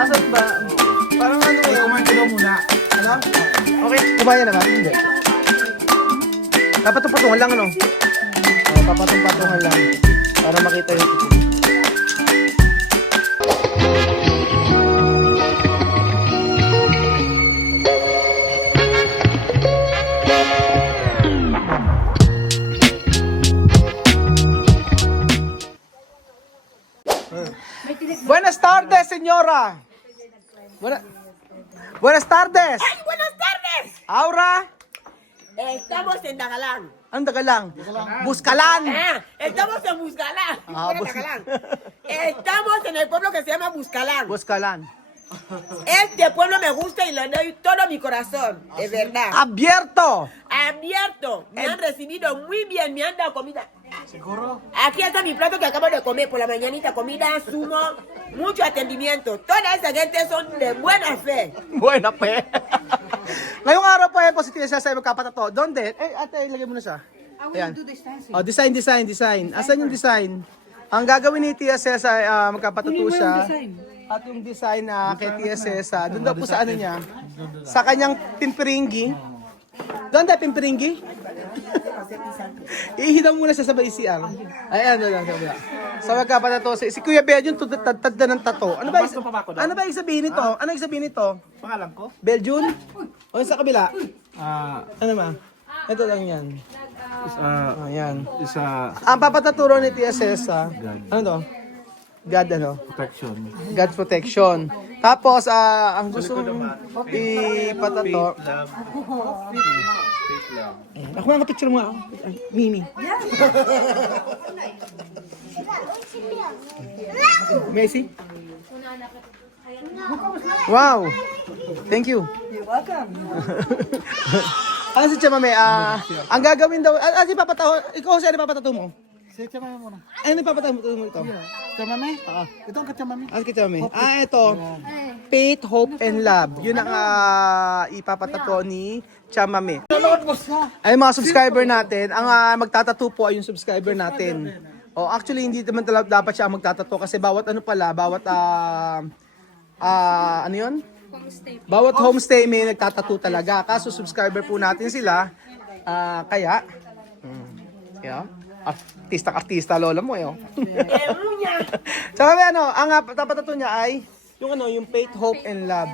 Asan ba? Parang ano Ay, eh. kumain ka daw muna. Ano? Okay, kumain na ba? Hindi. Papatung-patungan lang ano? Papatung-patungan lang. Para makita yung tikin. Buenas tardes, señora. Buenas tardes. ¡Ay, buenas tardes! Aura. Estamos en Dagalán. Anong Dagalang? Buskalan. Estamos en Buscalán. Ah, Fuera Dagalán. Estamos en el pueblo que se llama Buscalán. Buskalan. Este pueblo me gusta y le doy todo mi corazón, de verdad. Abierto. Abierto. Me han recibido muy bien, me han dado comida. ¿Seguro? Aquí está mi plato que acabo de comer por la mañanita. Comida, zumo, mucho atendimiento. Toda esa gente son de buena fe. Buena pe. Ngayong araw po ay positive siya sa magkapatato. Donde? Ate, ilagay mo na siya. Ayan. Oh, design. Asan yung design? Ang gagawin ni Tia Cesa, magkapatato siya. At yung design na kay Tia Cesa, doon daw po sa ano niya? Sa kanyang pimpiringi. Doon tayo pimpiringi? Ihidaw muna siya sa CR. Ayan, doon sa kabila. Sa magkapatato, si Kuya Belgium, tad na ng tato. Ano ba ibig sabihin nito? Ano ibig sabihin nito? Pangalan ko? Belgium? O yung sa kabila? Ah, Ano ba? Ito lang yan. Ayan. isa Ang papataturo ni Tia Cesa, ano to? God ano? protection. God protection. Tapos, ang gusto mong ipatato. Ayan. Ako nga picture mo ako. Mimi. Messi? Wow! Thank you. You're welcome. Ano si Chamame? Ang gagawin daw, ano ipapatato? Ikaw siya ipapatato mo? Si Chamame muna. Ano ipapatato mo ito? Chamame? Ito ang kachamame. Ano kay Chamame? Ito. Faith, Hope, and Love. Yun ang ipapatato ni Chamame. Ay mga subscriber natin, ang magtatato po ay yung subscriber natin. Oh, actually hindi naman talaga dapat siya ang magtatato kasi bawat ano pala, bawat ano 'yun? Bawat homestay may nagtatato talaga. Kaso subscriber po natin sila. Kaya yeah. Artista lola mo eh. Oh. Saka may ano, ang papatato niya ay yung ano, yung Faith, Hope, and Love.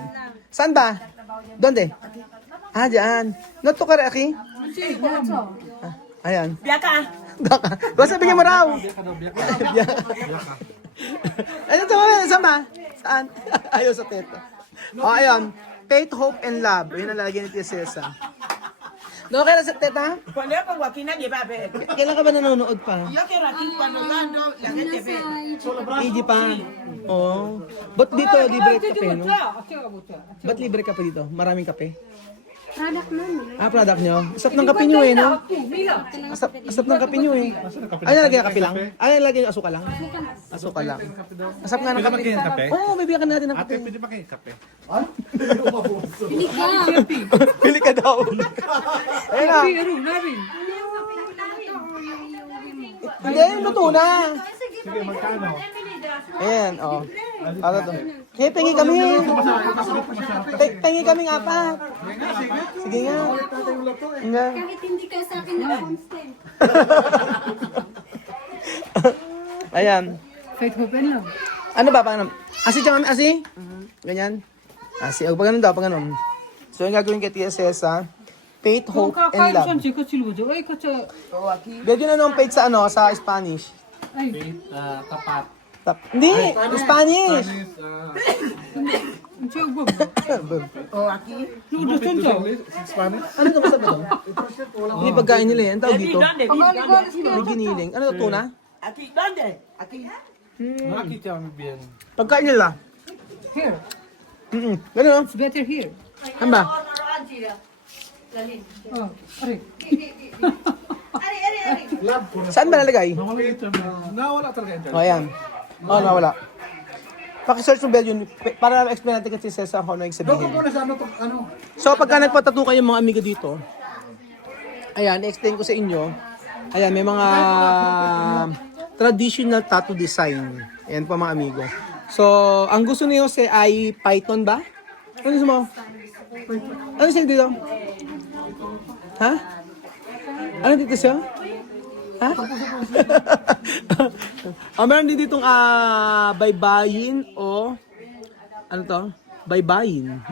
Saan ba? Donde? Diyan. Not to kare aki? Ayan. Biaka. Baka. Basta bigyan mo raw. Ano to? Saan ba? Saan? Ayaw sa teta. Ayan. Faith, Hope, and Love. Yun ang lalagyan ni Tia Cesa. No, kaya sa teta? Cuando yo pongo aquí nadie va a ver. Kailan ka ba nanonood pa? Yo quiero aquí cuando gano la gente ve. Hindi pa. Oh. Ba't dito libre kape, no? Ba't libre kape dito? Maraming kape? Product namin. Product nyo? Asap ng kape nyo eh, no? Asap ng kape nyo eh. Ano nalagay kape lang? Ano nalagay yung asuka lang? Asuka lang. Asap nga ng kape. Pwede ba kayo kape? Oo, may bigyan natin ng kape. Ate, pwede ba kayo kape? Hindi ka. Pili ka daw. Ayun na. Hindi, yung luto na. Sige, magkano? Ayan, oh. Ano to? Hey, pengi kami. Pengi kaming apat. Sige nga. Nga. Kahit hindi ka sa akin na constant. Ayan. Faith, hope, and love. Ano ba? Paano? Asi, tsaka asi? Ganyan. Asi. O, pag ganun daw, pag ganun. So, yung gagawin kay Tia Cesa, Faith, Hope, and Love. Bigyan na nung faith sa ano, sa Spanish. Tapat. Hindi, Spanish. O aquí. Spanish? Ano ito masabi ito? Hindi pagkain nila yan. Tawag dito. ¿Dónde? May giniling. Ano ito, tuna? Aquí, ¿dónde? Aquí. Aquí Chamame bien. Pagkain nila. Here. Ganun. It's better here. Ano ba? Oh, aray. Saan ba nalagay? Nawala talaga yung O, ayan. O, nawala. Paki-search mo Belgium para explain natin kasi sa kung ano yung sabihin. muna sa ano to, ano? So, pagka nagpatato kayo mga amigo dito, ayan, i-explain ko sa inyo. Ayan, may mga traditional tattoo design. Ayan po mga amigo. So, ang gusto ni Jose ay Python ba? Ano gusto mo? Ano siya dito? Ha? Ano dito siya? Ha? Meron din ditong baybayin o ano to? Baybayin.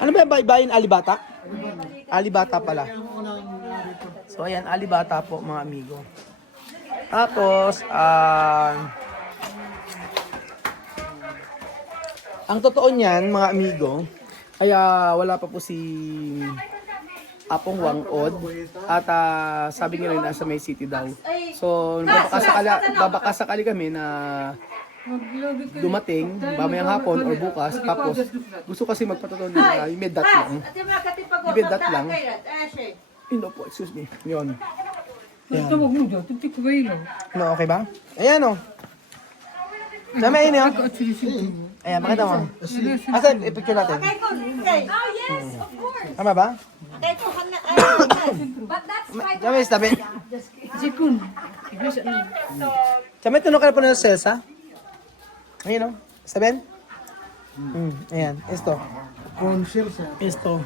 Ano ba yung baybayin? Alibata? Alibata pala. So ayan, alibata po mga amigo. Tapos, ang totoo niyan, mga amigo, kaya wala pa po si Apong Wangod at sabi niya rin nasa May City daw. So, babakasakali kami na dumating, bamayang hapon or bukas, tapos gusto kasi magpatotoo nila, imedat lang. Imedat lang. Hindi po, excuse me. Yun. Ito wag mo dyan. Ito ko kayo. No, okay ba? Ayan o. Dami ayun yun. Ayan, makita mo. Asa, i-picture natin. Tama ba? Dami, tabi. Sikun. Dami, tunok ka na po ng Celsa. Ayun o. Sabihin? Ayan, esto. Esto.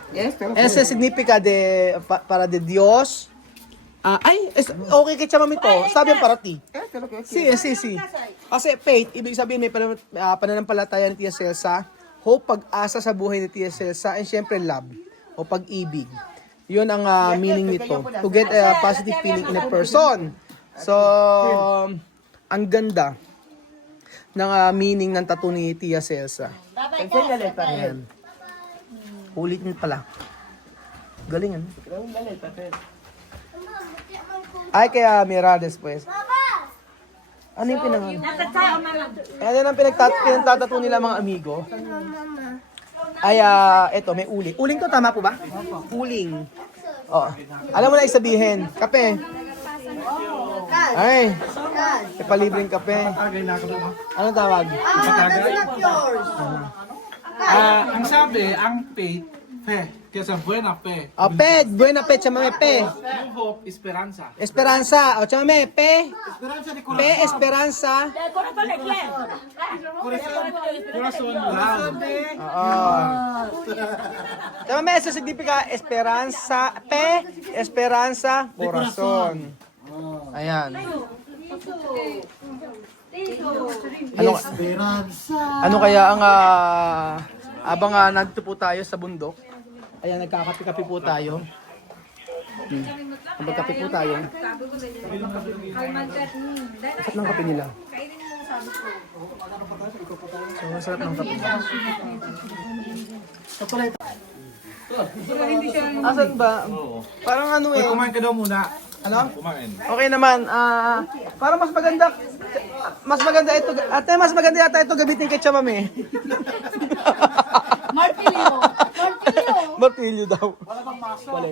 Ese significa de, para de Dios. Okay kay Chamami to. Sabi ang para ti. Si. Kasi faith, ibig sabihin may pananampalataya ni Tia Celsa, hope, pag-asa sa buhay ni Tia Celsa, and syempre love, o pag-ibig. Yun ang meaning nito. To get a positive feeling in a person. So, ang ganda ng meaning ng tattoo ni Tia Celsa. Ayan. Ulit nyo pala. Galing ano? Ay, kaya Mirades pues. Ano yung Ayan ang pinagtatato nila mga amigo. Ay, eto, may uling. Uling to, tama po ba? Uling. Oh. Alam mo na isabihin. Kape. Ay. Ipalibreng kape. Anong tawag? Ang sabi, ang faith, kesa buena fe. Pe, buena pe, chamame pe. Yung hope, esperanza. Esperanza, o chamame pe. Pe, esperanza. Corazon lang. Chamame, eso significa esperanza, pe, esperanza, corazon. Ayan. Ano kaya ang abang nandito po tayo sa bundok? Ayan, nagkakape-kape po tayo. Magkape po tayo. Masarap ng kape nila. So, masarap ng kape nila. Asan ba? Parang ano eh. Kumain ka daw muna. Ano? Kumain. Okay naman. Parang mas maganda ito. Ate, mas maganda yata ito gabitin kay Chamame. Martilyo daw. Walay.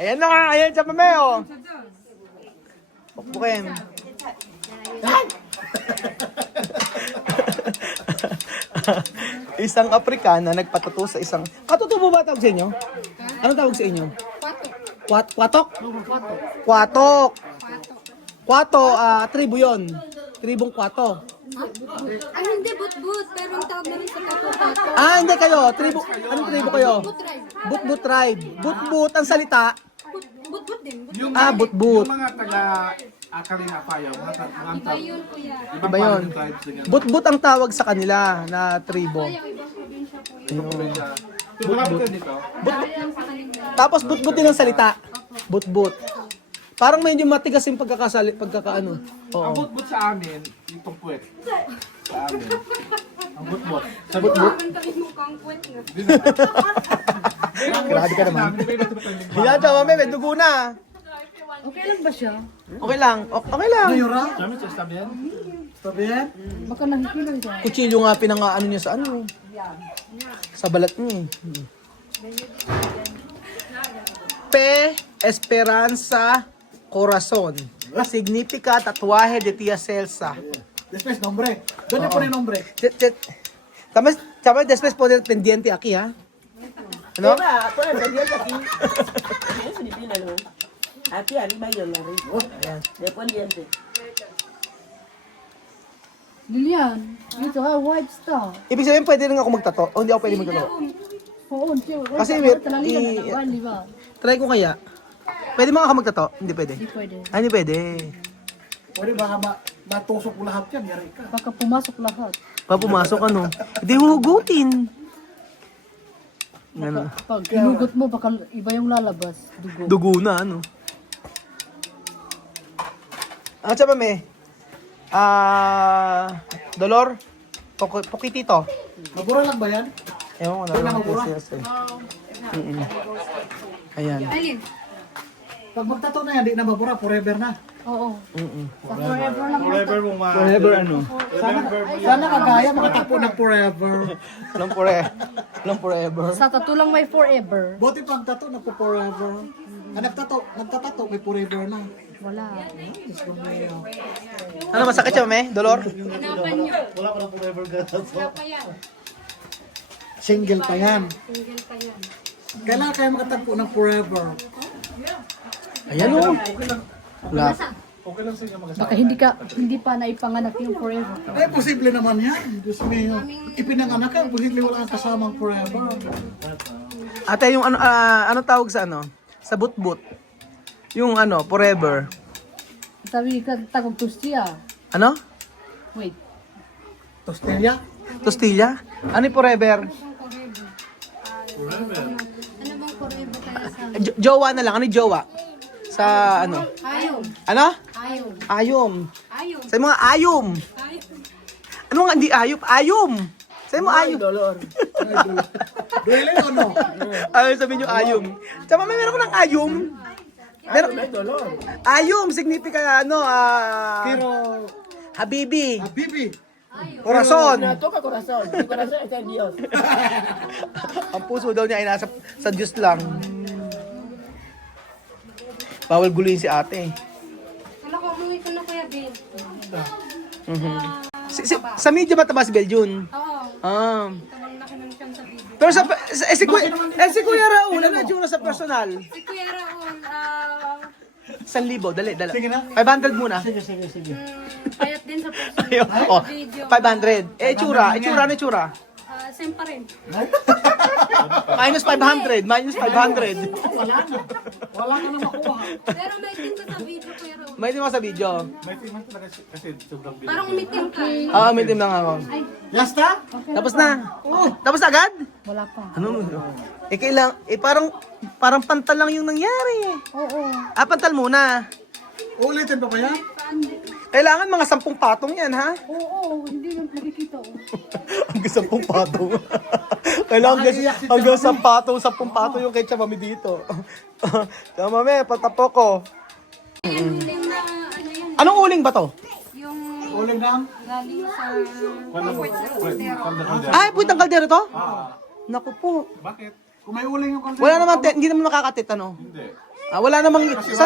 Ayan na nga, ayan Chamame oh. Bukbukin. Isang Afrikana nagpatato sa isang... Katutubo ba tawag sa inyo? Anong tawag sa inyo? Kwatok? Kwato, tribo yun. Tribong kwato. Ay, hindi, but-but. Pero ang tawag na rin sa kato-kato. Hindi kayo. Anong tribo kayo? But tribe. But ang salita. But-but din. But. Yung mga taga-Akalinga Payaw, mga Iba yun, kuya. Iba yun. But ang tawag sa kanila na tribo. Marami ka dito. Tapos but din ang salita. But. Parang medyo matigas yung pagkakaano. Oo. Ang but sa amin, itong puwet. Sa amin. Ang but. Sa But. Grabe ka naman. Yan, Chamame, may dugo na. Okay lang ba siya? Okay lang. Kami sa sabihan? Baka nahikilan siya. Kutsilyo nga pinangaano niya sa ano eh. Sa balat niya eh. Pe, Esperanza, Corazon. Significa tatuaje de Tia Celsa. Después, nombre. Doon po rin nombre. Tama, después poner pendiente aquí, ha? Ano? Aquí arriba y en la arriba. Después diente. Lilian, dito ha, white star. Ibig sabihin, pwede rin ako magtato. O hindi ako pwede magtato. Oo, Kasi, try ko kaya. Pwede mga ka magtato? Hindi pwede. Hindi pwede. Ah, hindi pwede. Pwede baka matusok mo lahat yan, yari ka. Baka pumasok lahat. Pa pumasok ano. Hindi huhugutin. Ano? Pag hinugot mo, baka iba yung lalabas. Dugo. Dugo na ano. Ano siya ba, me? Dolor? Pokitito. Mabura lang ba yan? Ewan ko na lang. Yes. Ayan. Alin? Pag magtato na yan, di na mabura, forever na. Oo. Forever lang. Forever mo ma... Forever ano? Sana kagaya makatapo ng forever. Long forever. Sa tattoo lang may forever. Buti pang tato, nagpo-forever. Nagtatato, may forever na. Wala. Ano masakit siya, me? Dolor? Hanapan nyo. Wala pa ng forever gatas. Wala pa yan. Single pa yan. Single pa yan. Kailangan kayo makatagpo ng forever. Ayan o. Wala. Okay lang sa inyo mag Baka hindi pa naipanganak yung forever. Ay, posible naman yan. Diyos mo, ipinanganak ka, posible wala kang kasamang forever. Ate, yung ano, ano tawag sa ano? Sa but-but. Yung ano, forever. Sabi ka, tagong tustiya. Ano? Wait. Tostilya? Tostilla? Ano yung forever? Ano bang forever kaya sa... Jowa na lang. Ano yung jowa? Sa ano? Ayom. Ano? Ayom. Ayom. Ayom. Sa mga ayom. Ayom. Ano nga hindi ayop? Ayom. Sa mo ayom. Duele o no? Ano sabihin nyo ayom? Tsaka may meron ko ng ayom. Meron. Ayom, significa ano, Pero, Habibi. Bibi, Corazon. Toca corazón. Mi corazón está en Dios. Ang puso daw niya ay nasa sa Diyos lang. Bawal guluhin si ate. Wala ko, umuwi ko na Kuya Ben. Sa media ba tabas Beljun? Oo. Ah. Tabang laki ng siyang sa video. Pero si Kuya Raul, ano yung sa personal? Si Kuya Raul, 1,000, dali. Sige na. 500 muna. sige. payat din sa personal. Ayun. Sa Oh, video. 500. Eh, itsura na itsura. Same pa rin. Minus 500. Wala ka na makuha. Pero may itim ka sa video, Kuya Raul. May mo sa video. May tingnan talaga kasi sobrang bilis. Parang umitim ka. May team lang ako. Yasta? Tapos na. Tapos na agad? Wala pa. Ano? Parang pantal lang yung nangyari. Oo. Pantal muna. Ulitin pa ba yan? Kailangan mga 10 patong yan, ha? Oo, hindi yung nakikita. Hanggang 10 patong. Kailangan hanggang 10 patong yung kay Chamami dito. Chamami, patapo ko. Yung uling na, ano yan, Anong uling ba to? yung Uling lang? galing sa comfort sa Cordero. Ay, puwitang kaldero to? Naku po. Bakit? Kung may uling yung kaldero. Wala naman, hindi naman makakatit, ano? Hindi. Wala namang, sa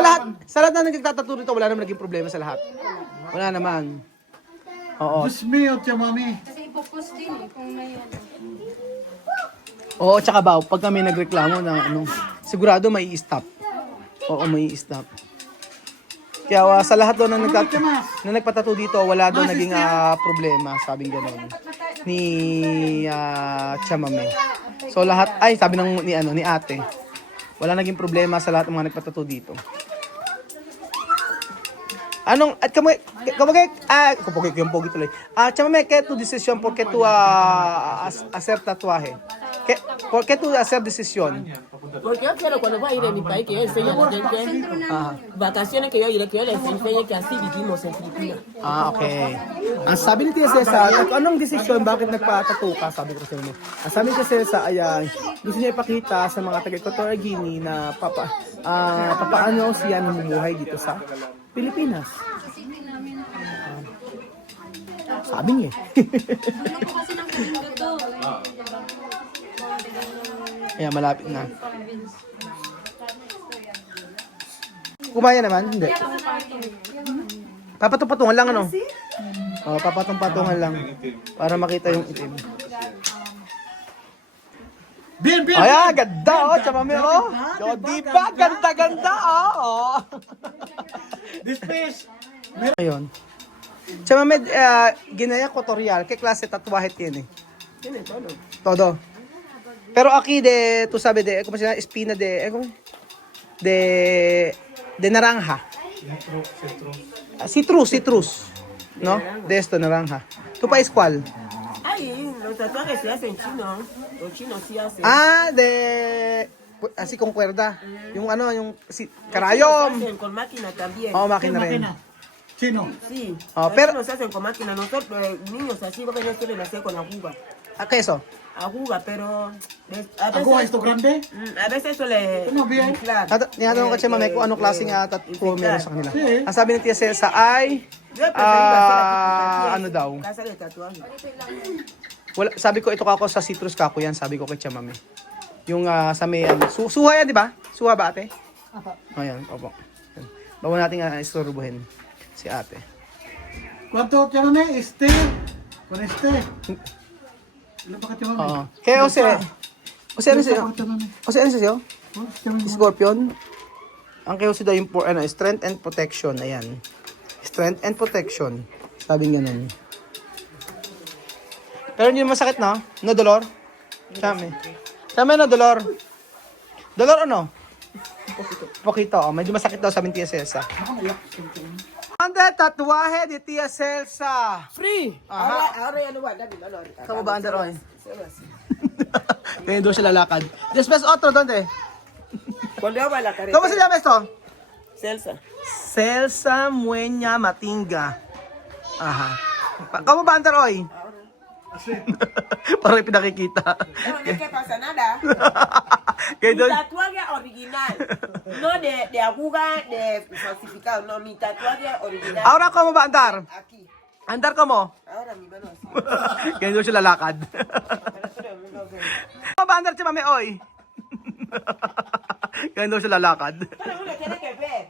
lahat na nagtatato dito, wala naman naging problema sa lahat. Wala naman. Oo. Diyos mio, tiya mami. Kasi ipopost din eh, kung may ano. Oo, tsaka ba, pag kami nagreklamo na ano, sigurado may i-stop. Oo, may i-stop. Kaya sa lahat daw na nagpatato dito, wala daw naging problema, sabing gano'n. Ni Chamame. So lahat, sabi ni ate, wala naging problema sa lahat ng mga nagpatato dito. At kapag yung pogi tuloy. Chamame, ¿qué tu decisión? ¿Por qué tu hacer tatuaje? ¿Por qué tu hacer decisión? Porque yo quiero cuando voy a ir en mi país que yo enseñe a la gente vacaciones que yo iré, que yo les enseñe que así vivimos en Filipinas. Okay. Ang sabi ni Tia Cesar, anong desisyon, bakit nagpatato ka? Sabi ko sa inyo. Ang sabi ni Tia Cesar ay gusto niya ipakita sa mga taga-Equatorial Guinea na papaano siya namumuhay dito sa Pilipinas. Sabi niya. Ano ko kasi ng kalinga to. Ayan, malapit na. Kumaya naman? Hindi. Papatong-patungan lang, ano? Papatong-patungan lang. Para makita yung itim. Bien! Ayan, ganda, oh. Chamame, oh. Di ba? Ganda, oh. This fish! Ayun. Chamame, Guinea Ecuatorial. ¿Qué clase de tatuaje tiene? Tiene todo. Todo. Pero aquí tú sabes ¿cómo se llama? Espina ¿cómo? De naranja. Citrus. ¿No? De esto, naranja. ¿Tu país cuál? Ay, los tatuajes se hacen chinos. Los chinos sí hacen. Así con cuerda. Yung Se karayom. hacen con máquina también. Oh, máquina rin. Chino. Sí. Oh, Los pero- chinos se hacen con máquina. Nosotros, niños así, porque no quieren hacer con aguja. Queso. Aguja, pero a Ako, veces, ito grande. a veces suele inflar. Tinatanong ko siya mamay kung anong klaseng tattoo meron sa kanila. Sí. Ang sabi ni Tia Celsa ay, Yo he preferido hacer aquí, ano daw? casa de tatuaje. Sabi ko ito kako sa citrus kako yan, sabi ko kay Tia Mami. Yung sa may, suha yan, di ba? Suha ba ate? Apo. Ayan, opo. Yan. Bago natin istorbohin si ate. ¿Cuánto llámame? Con Ilan ba ka llámame? Oo. Kaya Jose, ano sa'yo? Jose, ano sa'yo? Scorpion. Ang kay Jose daw yung strength and protection. Ayan. Strength and protection. Sabi ganun. Pero hindi masakit, no? No dolor? Chame. Chame, no dolor? Dolor ano? Poquito. Oh. Medyo masakit daw sabi ni Tia Celsa. Ande, tatuaje de Tia Celsa. Free. Ajá. Ahora ya no va a dar mi valor. Kamu ba, Ander, oy? Solo así. Kaya doon siya lalakad. Después otro, ¿dónde? Cuando yo voy a la carretera. ¿Cómo se llama esto? Celsa. Celsa Mueña Matinga. Aha. ¿Cómo ba, Ander, oy? Parang pinakikita. No, no es que pasa nada. Kaya Mi doon, tatuaje original. No de aguja, de falsificado. No, mi tatuaje original. ahora ¿cómo ba, Andar? Aquí. Andar ¿cómo? Ahora mi mano así. Kaya doon siya lalakad. Para todo el mundo ve. ¿Cómo ba, Andar, si mami, oy? Kaya doon siya lalakad. Todo el mundo tiene que ver.